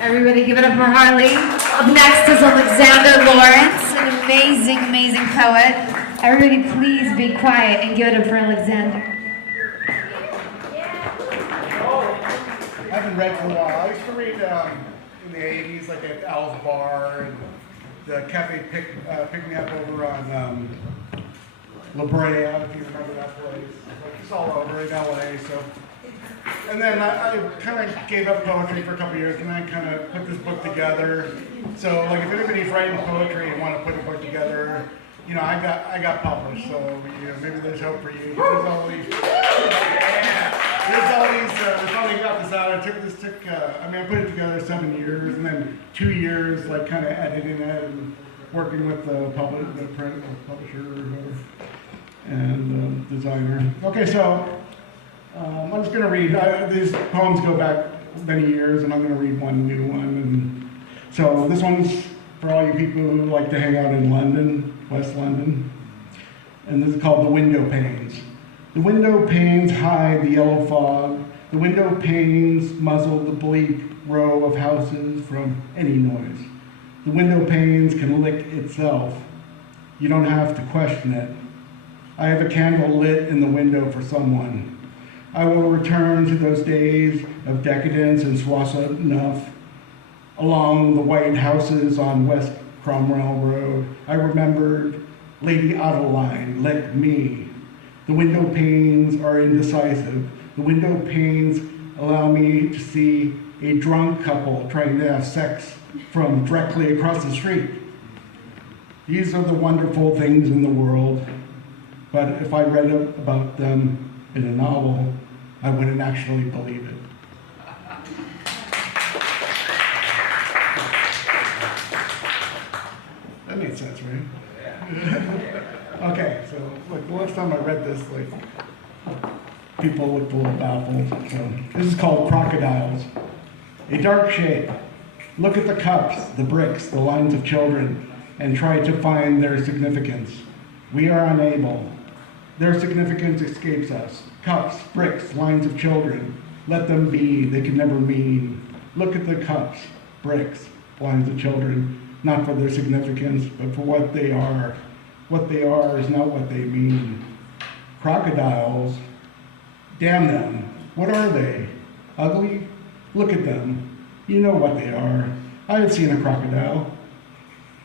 Everybody give it up for Harley. Up next is Alexander Laurence, an amazing, amazing poet. Everybody please be quiet and give it up for Alexander. I haven't read for a while. I used to read in the 80s, like at Al's Bar and the Cafe Pick Me Up over on La Brea, if you remember that place. Like, it's all over in LA, so. And then I kind of gave up poetry for a couple years, and I kind of put this book together. So, like, if anybody's writing poetry and want to put a book together, you know, I got published. So, you know, maybe there's hope for you. There's all these. We finally got this out. I put it together 7 years, and then 2 years, like, kind of editing it and working with the publisher or whoever, and designer. Okay, so. I'm just going to read, these poems go back many years, and I'm going to read one new one. And so this one's for all you people who like to hang out in London, West London. And this is called The Window Panes. The window panes hide the yellow fog. The window panes muzzle the bleak row of houses from any noise. The window panes can lick itself. You don't have to question it. I have a candle lit in the window for someone. I will return to those days of decadence and Swassa along the white houses on West Cromwell Road. I remembered Lady Adeline licked me. The window panes are indecisive. The window panes allow me to see a drunk couple trying to have sex from directly across the street. These are the wonderful things in the world, but if I read about them in a novel, I wouldn't actually believe it. That made sense, right? Okay, so look, the last time I read this, like, people looked a little baffled. So this is called Crocodiles. A dark shape. Look at the cups, the bricks, the lines of children, and try to find their significance. We are unable. Their significance escapes us. Cups, bricks, lines of children. Let them be, they can never mean. Look at the cups, bricks, lines of children, not for their significance, but for what they are. What they are is not what they mean. Crocodiles, damn them, what are they? Ugly? Look at them. You know what they are. I have seen a crocodile.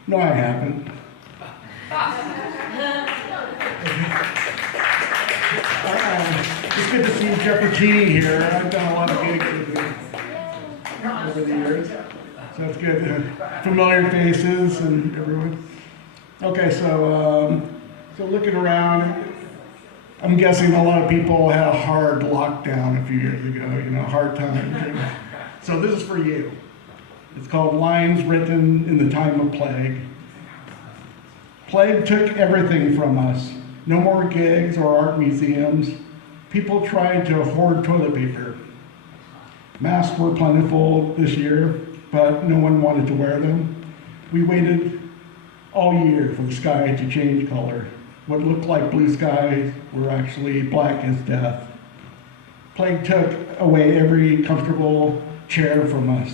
No, I haven't. It's good to see Jeffrey G here. I've done a lot of gigs with him over the years, so it's good. Familiar faces and everyone. Okay, so looking around, I'm guessing a lot of people had a hard lockdown a few years ago. You know, hard time. So this is for you. It's called Lines Written in the Time of Plague. Plague took everything from us. No more gigs or art museums. People tried to hoard toilet paper. Masks were plentiful this year, but no one wanted to wear them. We waited all year for the sky to change color. What looked like blue skies were actually black as death. Plague took away every comfortable chair from us.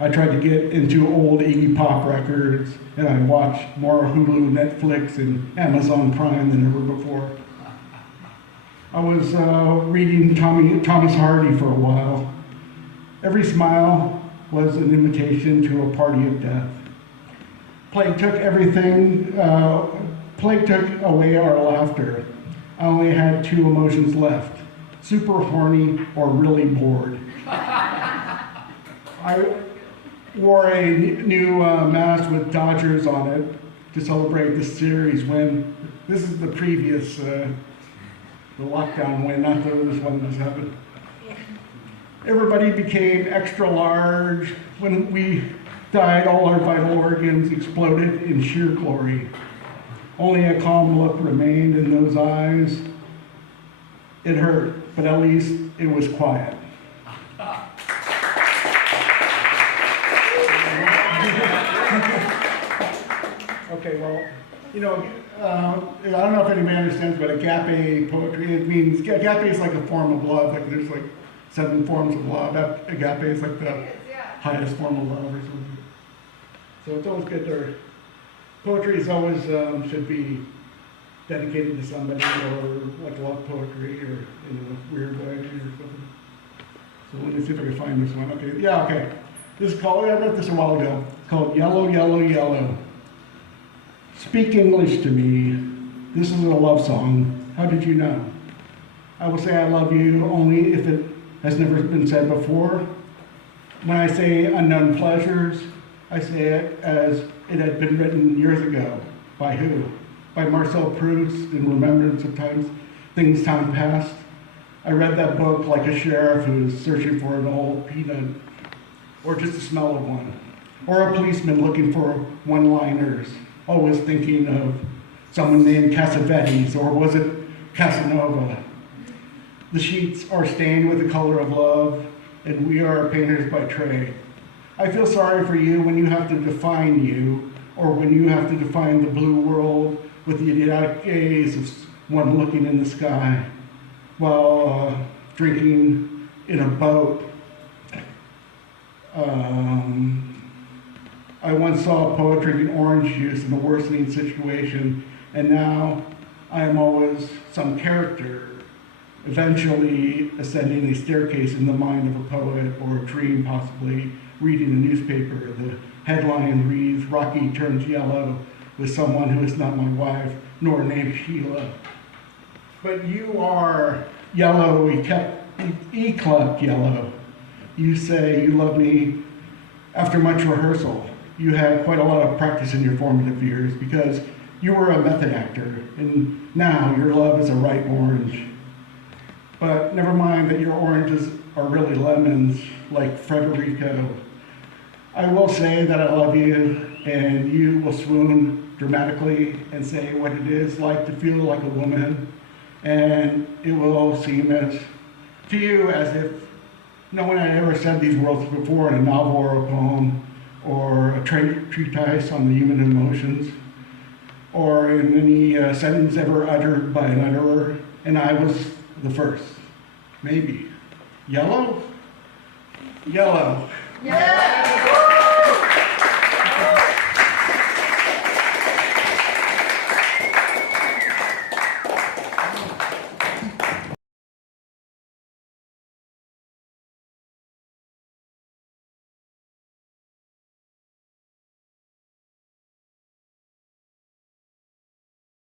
I tried to get into old Iggy Pop records, and I watched more Hulu, Netflix, and Amazon Prime than ever before. I was reading Thomas Hardy for a while. Every smile was an invitation to a party of death. Plague took everything. Plague took away our laughter. I only had two emotions left: super horny or really bored. I wore a new mask with Dodgers on it to celebrate the series win. This is the previous, the lockdown win, not this one that's happened. Everybody became extra large. When we died, all our vital organs exploded in sheer glory. Only a calm look remained in those eyes. It hurt, but at least it was quiet. Okay, well, you know, I don't know if anybody understands what AGAPE poetry, it means. AGAPE is like a form of love, like there's like 7 forms of love. AGAPE is like highest form of love or something. So it's always good to, poetry is always, should be dedicated to somebody, or like love poetry, or in a weird way or something. So let me see if I can find this one. Okay, yeah, okay. This is called, I wrote this a while ago. It's called Yellow, Yellow, Yellow. Speak English to me. This is a love song. How did you know? I will say I love you only if it has never been said before. When I say unknown pleasures, I say it as it had been written years ago. By who? By Marcel Proust in Remembrance of Things Time Past. I read that book like a sheriff who is searching for an old peanut, or just the smell of one, or a policeman looking for one-liners, always thinking of someone named Cassavetes, or was it Casanova? The sheets are stained with the color of love, and we are painters by trade. I feel sorry for you when you have to define you, or when you have to define the blue world with the idiotic gaze of one looking in the sky while drinking in a boat. I once saw a poet drinking orange juice in a worsening situation, and now I am always some character, eventually ascending a staircase in the mind of a poet, or a dream possibly, reading a newspaper. The headline reads, "Rocky turns yellow with someone who is not my wife, nor named Sheila." But you are yellow, eclipsed yellow. You say you love me after much rehearsal. You had quite a lot of practice in your formative years because you were a method actor, and now your love is a ripe orange. But never mind that your oranges are really lemons, like Federico. I will say that I love you, and you will swoon dramatically and say what it is like to feel like a woman, and it will seem to you as if no one had ever said these words before in a novel or a poem, or a treatise on the human emotions, or in any sentence ever uttered by an utterer, and I was the first. Maybe. Yellow? Yellow. Yeah.